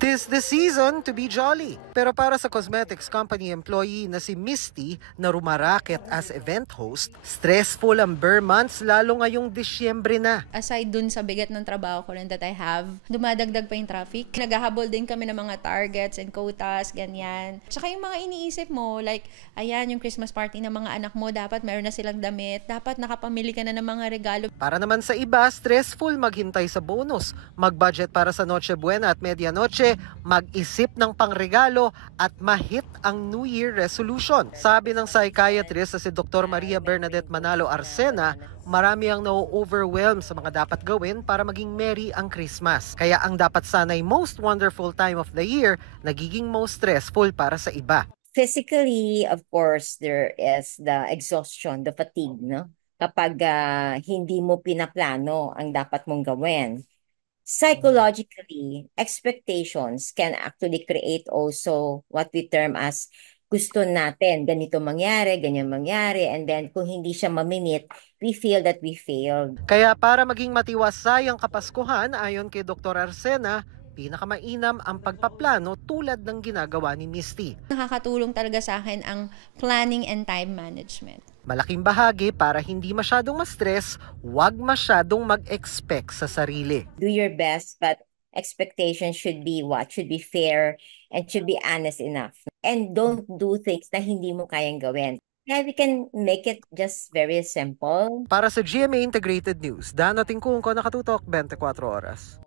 'Tis the season to be jolly. Pero para sa cosmetics company employee na si Misty na rumaraket as event host, stressful ang Burr months lalo ngayong Disyembre na. Aside dun sa bigat ng trabaho ko rin that I have, dumadagdag pa yung traffic. Naghahabol din kami ng mga targets and quotas, ganyan. Tsaka yung mga iniisip mo, like, ayan, yung Christmas party ng mga anak mo, dapat meron na silang damit, dapat nakapamili ka na ng mga regalo. Para naman sa iba, stressful maghintay sa bonus, mag-budget para sa Noche Buena at Medianoche, mag-isip ng pangregalo at mahit ang New Year resolution. Sabi ng psychiatrist na si Dr. Maria Bernadette Manalo Arsena, marami ang na-overwhelm sa mga dapat gawin para maging merry ang Christmas. Kaya ang dapat sana'y most wonderful time of the year, nagiging most stressful para sa iba. Physically, of course, there is the exhaustion, the fatigue, no? Kapag hindi mo pinaplano ang dapat mong gawin. Psychologically, expectations can actually create also what we term as gusto natin, ganito mangyari, ganyan mangyari, and then kung hindi siya mamimit, we feel that we failed. Kaya para maging matiwasay ang Kapaskuhan, ayon kay Dr. Arsena, pinakamainam ang pagpaplano tulad ng ginagawa ni Misty. Nakakatulong talaga sa akin ang planning and time management. Malaking bahagi para hindi masyadong ma-stress, huwag masyadong mag-expect sa sarili. Do your best, but expectations should be what? Should be fair and should be honest enough. And don't do things na hindi mo kayang gawin. Yeah, we can make it just very simple. Para sa GMA Integrated News, Dano Tingkungko, Nakatutok, 24 Oras.